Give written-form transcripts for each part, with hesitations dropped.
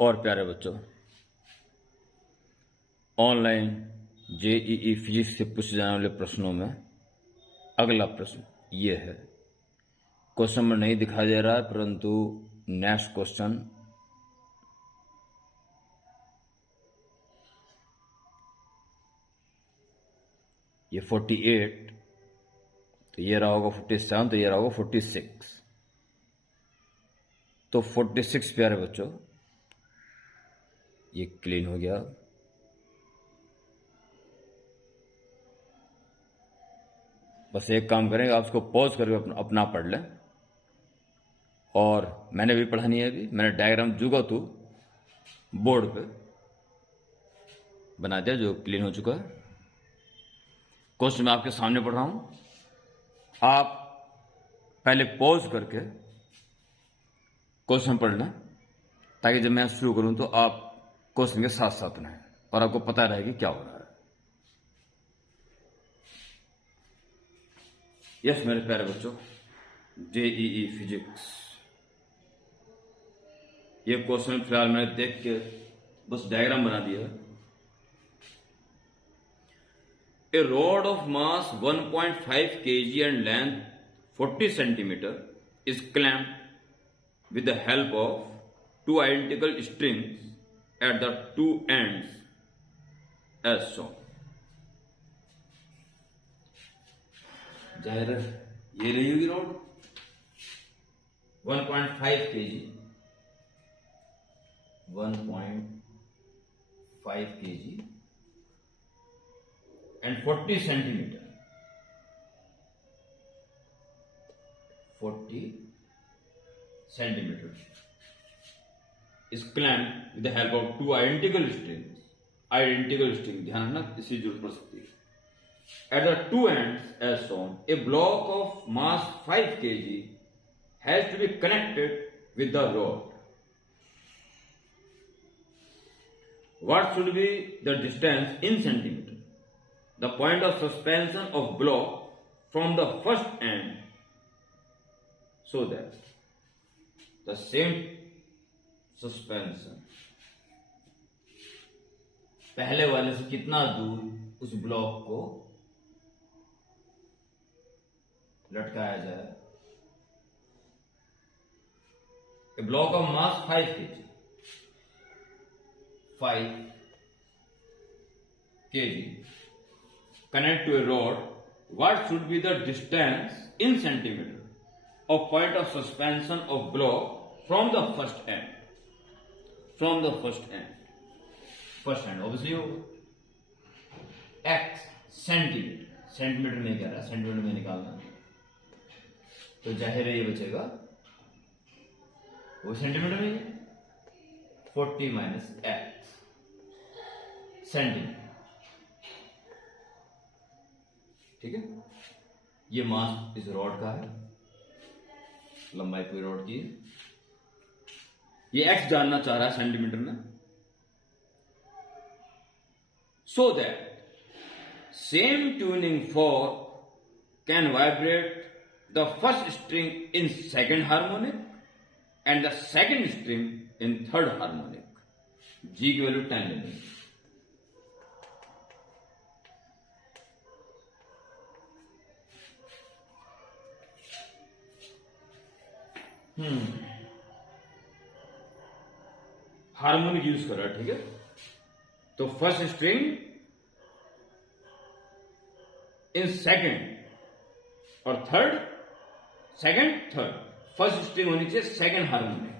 और प्यारे बच्चों, ऑनलाइन जेईई फिजिक्स से पूछे जाने वाले प्रश्नों में अगला प्रश्न ये है। क्वेश्चन में नहीं दिखाई दे रहा है, परंतु नेक्स्ट क्वेश्चन ये 48, तो ये रहा होगा 47, तो ये रहा होगा 46। तो 46 प्यारे बच्चों ये क्लीन हो गया। बस एक काम करेंगे, आप उसको पॉज करके अपना पढ़ लें। और मैंने भी पढ़ा नहीं है, अभी मैंने डायग्राम जुगा तो बोर्ड पे बना दिया जो क्लीन हो चुका है। क्वेश्चन मैं आपके सामने पढ़ रहा हूं, आप पहले पॉज करके क्वेश्चन पढ़ लें, ताकि जब मैं शुरू करूं तो आप क्वेश्चन के साथ साथ रहें और आपको पता रहे कि क्या हो रहा है। यस मेरे प्यारे बच्चों, जेईई फिजिक्स ये क्वेश्चन फिलहाल मैंने देख के बस डायग्राम बना दिया है। A rod of mass 1.5 kg and length 40 centimeter is clamped with the help of two identical strings at the two ends as shown. जाहिर है ये रही होगी rod 1.5 kg 1.5 kg and 40 centimeter 40 centimeter is clamped with the help of two identical strings. ध्यान रखना, इससे जरूरत पड़ सकती है। At the two ends as shown, a block of mass 5 kg has to be connected with the rod. What should be the distance in centimeter? The point of suspension of block from the first end, so that the same suspension पहले वाले से कितना दूर उस block को लटकाया जाए। A block of mass 5 kg 5 kg connect to a rod. What should be the distance in centimeter of point of suspension of block from the first end? From the first end obviously होगा x centimetre में क्या रहा, centimetre में निकालना, तो जाहिर है ये बचेगा वो सेंटीमीटर में 40 माइनस x सेंटीमीटर। ठीक है, ये मास इस रॉड का है, लंबाई पूरी रॉड की है। ये x जानना चाह रहा है सेंटीमीटर में, so that same tuning fork can vibrate the first string in second harmonic and the second string in third harmonic. G की वैल्यू 10 ले लेंगे। हार्मोनिक यूज कर रहा है, ठीक है। तो फर्स्ट स्ट्रिंग इन सेकंड और थर्ड फर्स्ट स्ट्रिंग होनी चाहिए सेकंड हार्मोनिक।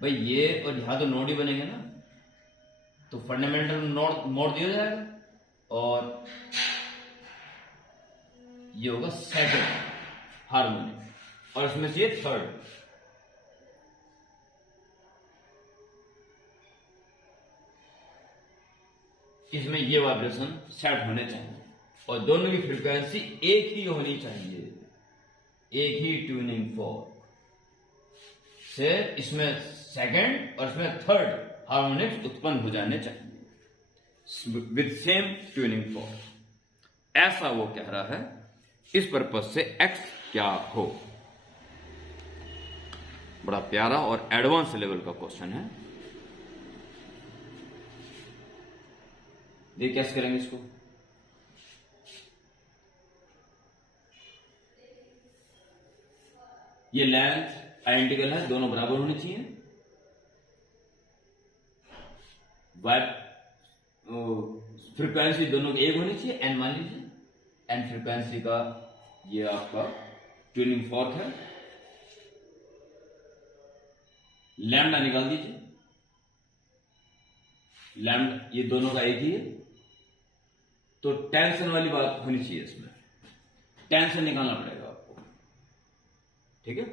भाई ये और यहां तो नोड ही बनेंगे ना, तो फंडामेंटल नोड दिया जाएगा और ये होगा सेकंड हार्मोनिक और इसमें चाहिए थर्ड। इसमें ये वाइब्रेशन सेट होने चाहिए और दोनों की फ्रीक्वेंसी एक ही होनी चाहिए, एक ही ट्यूनिंग फॉर्क से इसमें सेकंड और इसमें थर्ड हार्मोनिक्स उत्पन्न हो जाने चाहिए विद सेम ट्यूनिंग फॉर्क। ऐसा वो कह रहा है, इस पर्पज से एक्स क्या हो। बड़ा प्यारा और एडवांस लेवल का क्वेश्चन है। देखिए कैसे करेंगे इसको। ये लेंथ आइडेंटिकल है, दोनों बराबर होनी चाहिए। फ्रीक्वेंसी दोनों की एक होनी चाहिए, एन मान लीजिए, एन फ्रीक्वेंसी का ये आपका ट्यूनिंग फॉर्क है। लैम्डा निकाल दीजिए, लैम्डा ये दोनों का एक ही है, तो टेंशन वाली बात होनी चाहिए इसमें, टेंशन निकालना पड़ेगा आपको, ठीक है।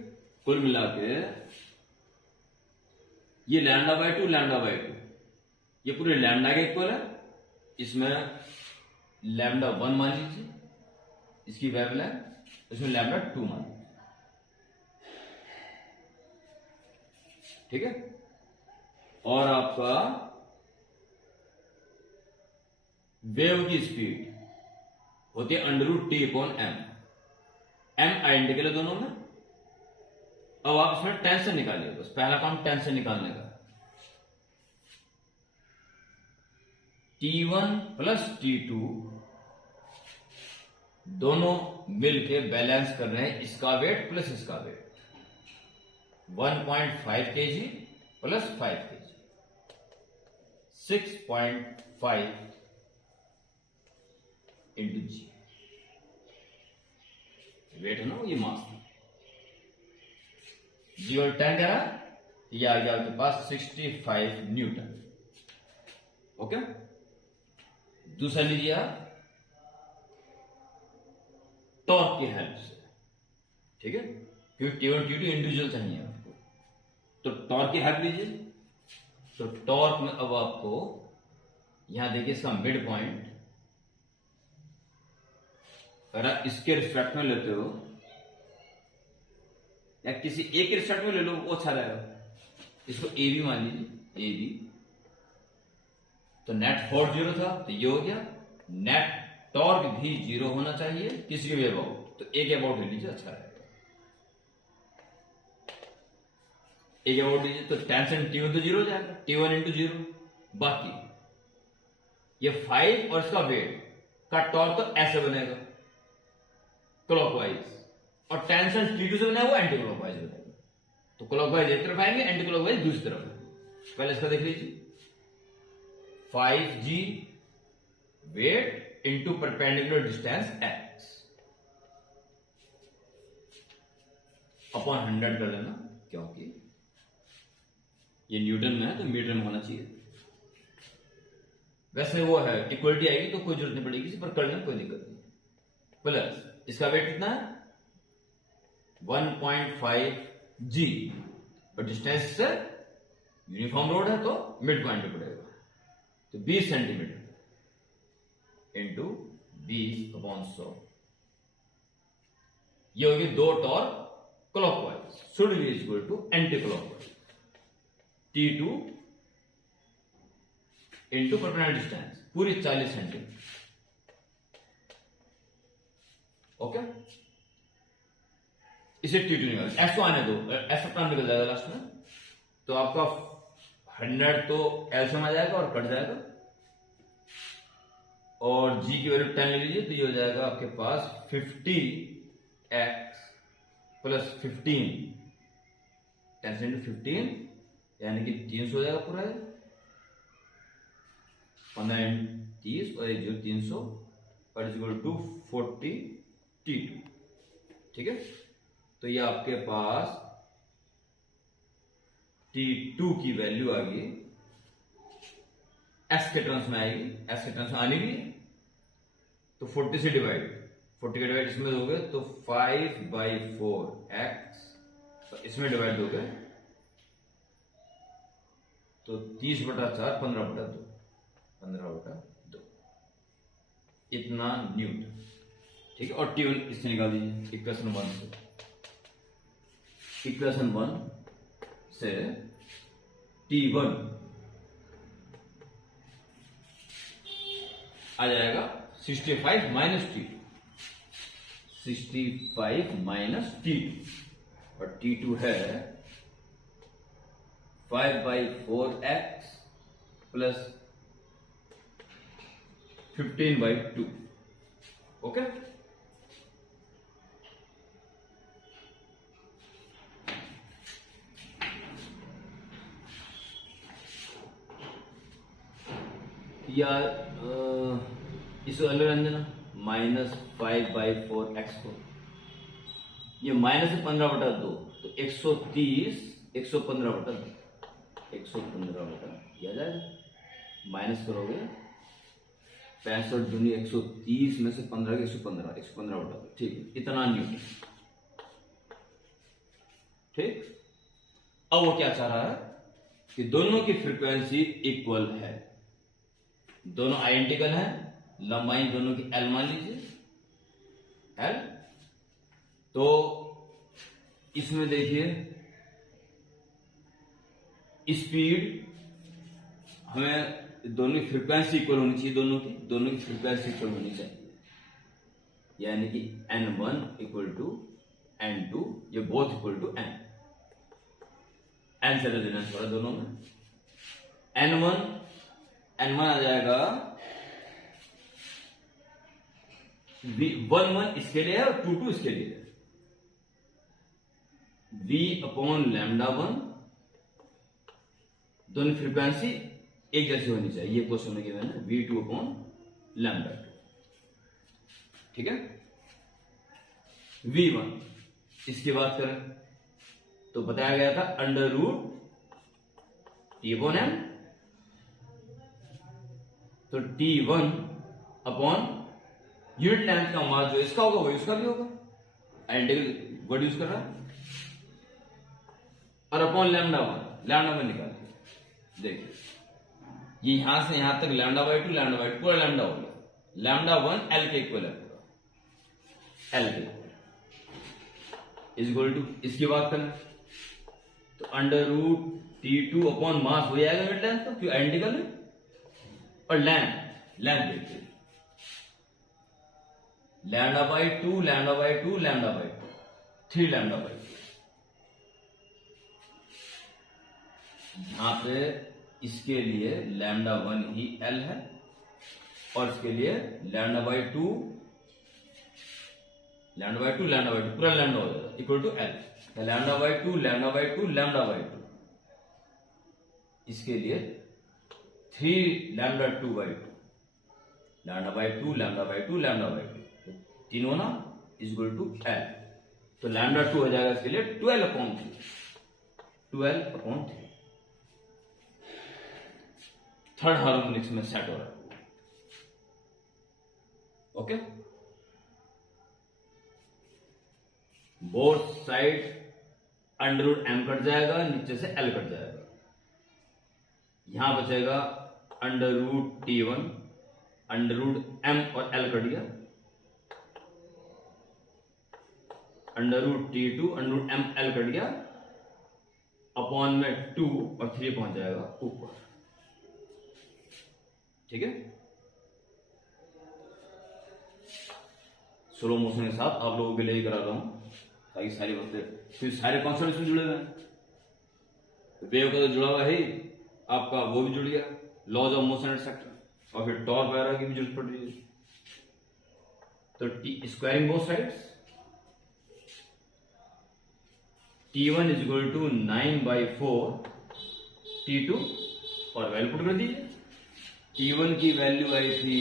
कुल मिला के ये lambda by two, lambda by two, ये पूरे लैम्डा के इक्वल है। इसमें लैम्डा 1 मान लीजिए, इसकी वेवलेंथ, इसमें लैम्डा 2 मान लीजिए, ठीक है। और आपका वेव की स्पीड होती है √T/m, m आइडेंटिकल है दोनों में। अब आप इसमें टेंशन निकालिए, बस पहला काम टेंशन निकालने का। T1 प्लस T2 दोनों मिलके बैलेंस कर रहे हैं इसका वेट प्लस इसका weight, 1.5 kg plus 5 kg, 6.5 into g. Weight है ना, ये मास है। जी और 10 कह रहा, ये आ गया आपके पास 65 न्यूटन। ओके, दूसरा लीजिए आप टॉर्क की हेल्प से, ठीक है, क्योंकि T1 T2 इंडिविजुअल चाहिए आपको, तो टॉर्क की हेल्प लीजिए। तो टॉर्क में अब आपको यहां देखिए इसका मिड पॉइंट, अगर आप इसके रिस्पेक्ट में लेते हो या किसी एक के रिस्पेक्ट में ले लो, वो अच्छा रहेगा। इसको ए बी मान लीजिए, ए बी, तो नेट फोर्स 0 था, तो ये हो गया। नेट टॉर्क भी 0 होना चाहिए किसी के भी अबाउट, तो एक अबाउट ले लीजिए, अच्छा रहेगा। एक अबाउट लीजिए तो टेंशन T1 तो 0 हो जाएगा, T1 इंटू 0, बाकी ये 5 और इसका वेट का टॉर्क तो ऐसे बनेगा क्लॉकवाइज, और टेंशन T2 से बना हुआ एंटी क्लॉकवाइज बनेगा। तो क्लॉकवाइज एक तरफ आएंगे, एंटी क्लॉकवाइज दूसरी तरफ। पहले इसका देख लीजिए, 5g weight into perpendicular distance x upon 100 कर लेना, क्योंकि ये न्यूटन में है तो मीटर में होना चाहिए। वैसे वो है इक्वलिटी आएगी तो कोई जरूरत नहीं पड़ेगी इसी पर, करने में कोई दिक्कत नहीं। प्लस इसका वेट कितना है 1.5g, और डिस्टेंस से यूनिफॉर्म रोड है तो मिड पॉइंट पे पड़ेगा, तो 20 सेंटीमीटर इंटू 20/100, ये होगी 2 torque clockwise should be equal to anticlockwise, T2 into perpendicular distance पूरी 40 सेंटीमीटर। ओके, इसे T2 निकाल, S को आने दो, S अपना निकल जाएगा लास्ट में, तो आपका 100 तो एल्सियम आ जाएगा और कट जाएगा, और G की वैल्यू 10 ले लीजिए, तो ये हो जाएगा आपके पास 50x प्लस 15, 10 इंटू 15 यानी कि 300 हो जाएगा पूरा, 15 30 और 1 300 और इक्वल टू 40 T2, ठीक है। तो ये आपके पास T2 की वैल्यू आ गई, S के टर्म्स में आएगी, S के टर्म्स में आनी भी है, तो 40 से डिवाइड, 40 का डिवाइड इसमें दोगे तो 5/4x, तो इसमें डिवाइड दोगे तो 30/4 15/2, 15/2 इतना न्यूटन, ठीक है। और T1 इससे निकाल दीजिए इक्वेशन 1 से, इक्वेशन 1 से T1 आ जाएगा 65 माइनस T2, 65 माइनस T2, और T2 है 5/4x प्लस 15/2. ओके, यार इसको अलग रहने देना, -5/4x को, ये -15/2 तो 130, 115/2, 115/, किया जाएगा, माइनस करोगे 65 दूनी 130 में से 15 के 115, 115/2, ठीक है, इतना न्यूटन। ठीक, अब वो क्या चाह रहा है कि दोनों की फ्रीक्वेंसी इक्वल है, दोनों आइडेंटिकल हैं, लंबाई दोनों की एल मान लीजिए, एल। तो इसमें देखिए स्पीड हमें दोनों की फ्रीक्वेंसी इक्वल होनी चाहिए, दोनों की फ्रीक्वेंसी इक्वल होनी चाहिए, यानी कि n1 इक्वल टू n2, ये बोथ इक्वल टू n से देना थोड़ा दोनों में, n1 आ जाएगा 1 इसके लिए है और 2 इसके लिए है, v/λ1, दोनों फ्रीक्वेंसी एक जैसी होनी चाहिए, ये क्वेश्चन में गिवन है, v2/λ2, ठीक है। v1 इसकी बात करें तो बताया गया था √T/m, तो T1 अपॉन यूनिट लेंथ का मास जो इसका होगा वो इसका भी होगा, आइडेंटिकल वर्ड यूज कर रहा है, और अपॉन λ1 निकाल, देखिए ये यहां से यहां तक λ/2 पूरा लैम्डा हो गया, λ1 L के इक्वल है, पूरा L के इक्वल इक्वल टू, इसकी बात करें तो √T2 अपॉन मास हो जाएगा यूनिट लेंथ का, क्यों आइडेंटिकल है, और लेंथ देखिए λ/2 3λ/2, यहां पे इसके लिए λ1 ही L है, और इसके लिए λ/2 पूरा लैम्डा हो जाएगा इक्वल टू L, λ/2 इसके लिए 3λ/2 तीनों ना इक्वल टू L, तो λ2 हो जाएगा इसके लिए 12/3, थर्ड हार्मोनिक्स में सेट हो रहा है, okay. Both side √m cut जाएगा, नीचे से L कट जाएगा, यहां बचेगा √T1, √m और L कट गया, √T2 √m L कट गया, अपॉन में 2 और 3 पहुंच जाएगा ऊपर, ठीक है। स्लो मोशन के साथ आप लोगों के लिए ही करा रहा हूं ताकि सारी बातें, फिर सारे कॉन्सेप्ट में जुड़े हुए हैं, वेव का तो जुड़ा हुआ है, आपका वो भी जुड़ गया, लॉज ऑफ मोशन एटसेट्रा, और फिर टॉर्क वगैरह की भी जरूरत पड़ रही है, तो squaring both sides, T1 equal to 9/4 T2, और वैल्यू पुट कर दीजिए, T1 की वैल्यू आई थी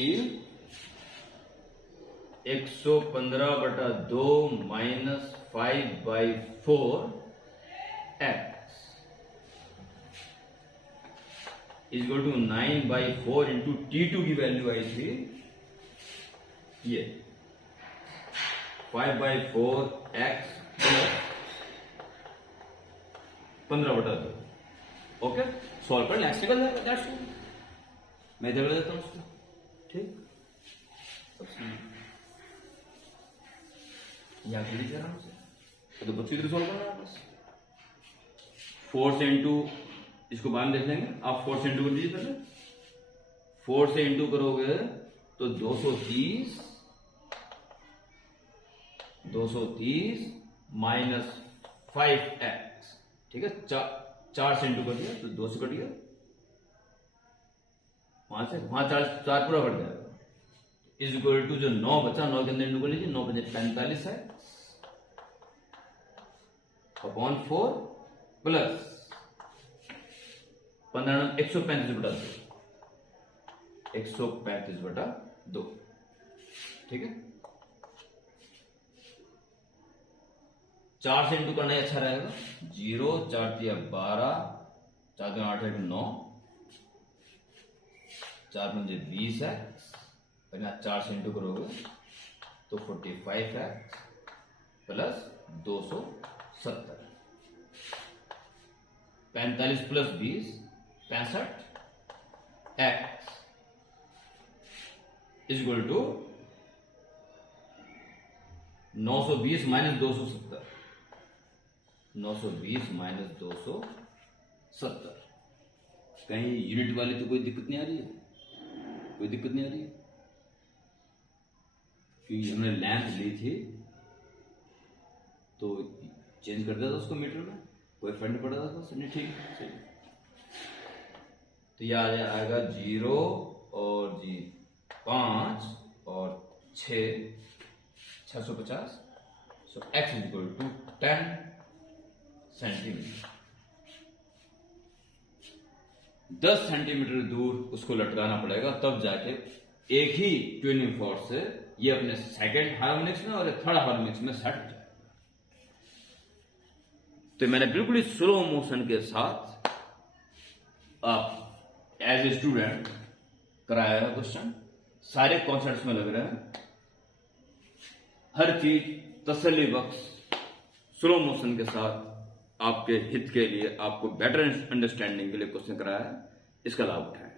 115/2 -5/4 x equal to 9/4 into T2 की वैल्यू आई थी ये 5/4x प्लस 15/2, ओके। सॉल्व कर नेक्स्ट निकल जाएगा, दैट्स ऑल, मैं इधर कर देता हूं उसको, ठीक, यहाँ के लीजिए आराम से, तो बच्चे इधर सॉल्व करना है बस, 4 से इंटू, इसको बाद में देख लेंगे, आप 4 से इंटू कर दीजिए पहले, 4 से इंटू करोगे तो 230 -5x, ठीक है, 4 से इंटू कर दिया तो 2 से कट गया, वहां 4 पूरा कट जाएगा। इज इक्वल टू जो 9 बचा, 9 के अंदर इंटू कर लीजिए, 9 बचे 45 है अपॉन 4 प्लस 15 135/2, ठीक है। 4 से इंटू करना ही अच्छा रहेगा। 0 4 दिया 12, 4 दूनी 8 है 9, 4 मुझे 20 है, और यहाँ 4 से इंटू करोगे तो 45 है plus 270, 45 plus 20 65 x is equal to 920 minus 270, 920 minus 270। कहीं यूनिट वाली तो कोई दिक्कत नहीं आ रही है, कोई दिक्कत नहीं आ रही है, क्योंकि हमने लेंथ ली थी तो चेंज कर दिया था उसको मीटर में, कोई फर्क नहीं पड़ा था उसको, नहीं ठीक है। तो यह आएगा 0 और जी 5 और 6 650, so x is equal to 10 centimetre. 10 centimetre दूर उसको लटकाना पड़ेगा, तब जाके एक ही ट्यूनिंग फोर्स से ये अपने सेकंड हार्मोनिक्स में और थर्ड हार्मोनिक्स में सेट हो जाएगा। तो मैंने बिल्कुल ही स्लो मोशन के साथ आप एज ए स्टूडेंट कराया है क्वेश्चन, सारे कॉन्सेप्ट्स में लग रहे हैं, हर चीज तसल्ली बख्श स्लो मोशन के साथ आपके हित के लिए, आपको बेटर अंडरस्टैंडिंग के लिए क्वेश्चन कराया है, इसका लाभ उठाएं।